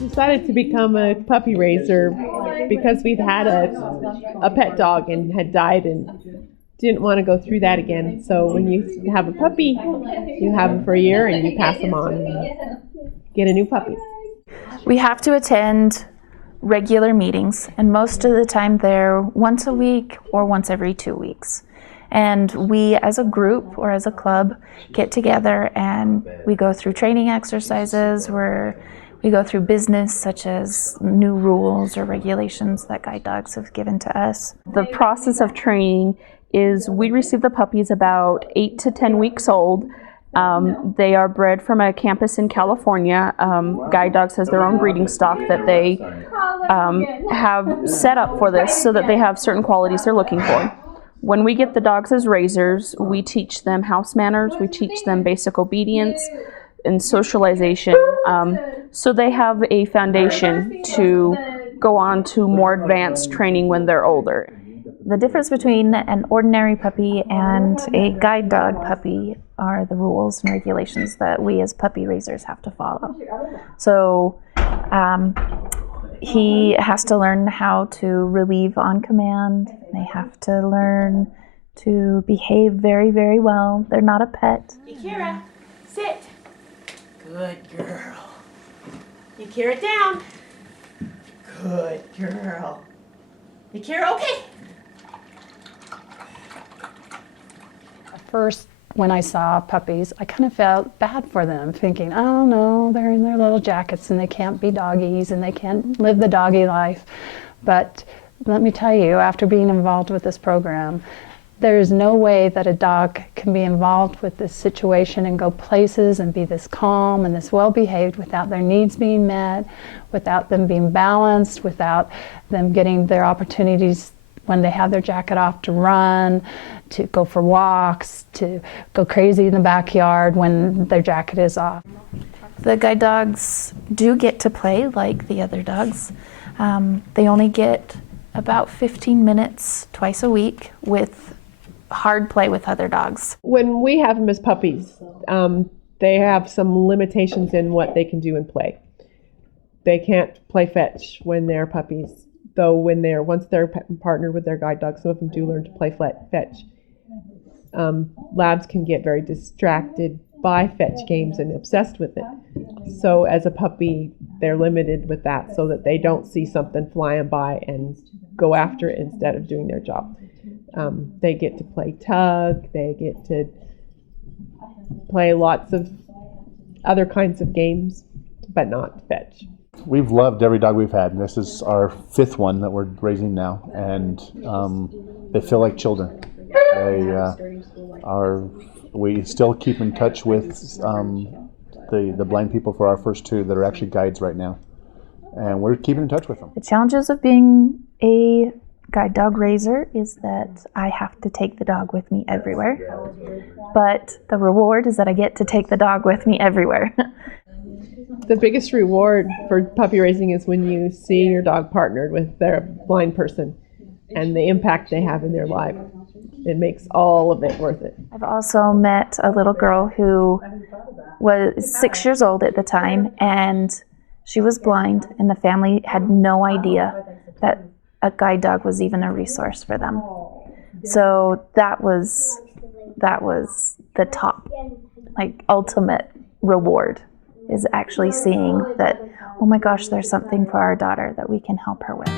decided to become a puppy raiser because we've had a pet dog and had died and didn't want to go through that again. So when you have a puppy, you have them for a year and you pass them on and get a new puppy. We have to attend regular meetings, and most of the time they're once a week or once every 2 weeks. And we as a group or as a club get together and we go through training exercises where we go through business such as new rules or regulations that guide dogs have given to us. The process of training is we receive the puppies about 8 to 10 weeks old. They are bred from a campus in California. Guide Dogs has their own breeding stock that they have set up for this so that they have certain qualities they're looking for. When we get the dogs as raisers, we teach them house manners, we teach them basic obedience and socialization, so they have a foundation to go on to more advanced training when they're older. The difference between an ordinary puppy and a guide dog puppy are the rules and regulations that we as puppy raisers have to follow. So he has to learn how to relieve on command. They have to learn to behave very, very well. They're not a pet. Yakira, sit. Good girl. Yakira, down. Good girl. Yakira, okay. First, when I saw puppies, I kind of felt bad for them, thinking, oh no, they're in their little jackets and they can't be doggies and they can't live the doggy life. But let me tell you, after being involved with this program, there is no way that a dog can be involved with this situation and go places and be this calm and this well-behaved without their needs being met, without them being balanced, without them getting their opportunities when they have their jacket off to run, to go for walks, to go crazy in the backyard when their jacket is off. The guide dogs do get to play like the other dogs. They only get about 15 minutes twice a week with hard play with other dogs. When we have them as puppies, they have some limitations in what they can do in play. They can't play fetch when they're puppies, though once they're partnered with their guide dog, some of them do learn to play fetch. Labs can get very distracted by fetch games and obsessed with it. So as a puppy, they're limited with that so that they don't see something flying by and go after it instead of doing their job. They get to play tug, they get to play lots of other kinds of games, but not fetch. We've loved every dog we've had, and this is our 5th one that we're raising now, and they feel like children. We still keep in touch with the blind people for our first 2 that are actually guides right now, and we're keeping in touch with them. The challenges of being a guide dog raiser is that I have to take the dog with me everywhere, but the reward is that I get to take the dog with me everywhere. The biggest reward for puppy raising is when you see your dog partnered with their blind person and the impact they have in their life. It makes all of it worth it. I've also met a little girl who was 6 years old at the time, and she was blind, and the family had no idea that a guide dog was even a resource for them. So that was the top, ultimate reward, is actually seeing that, oh my gosh, there's something for our daughter that we can help her with.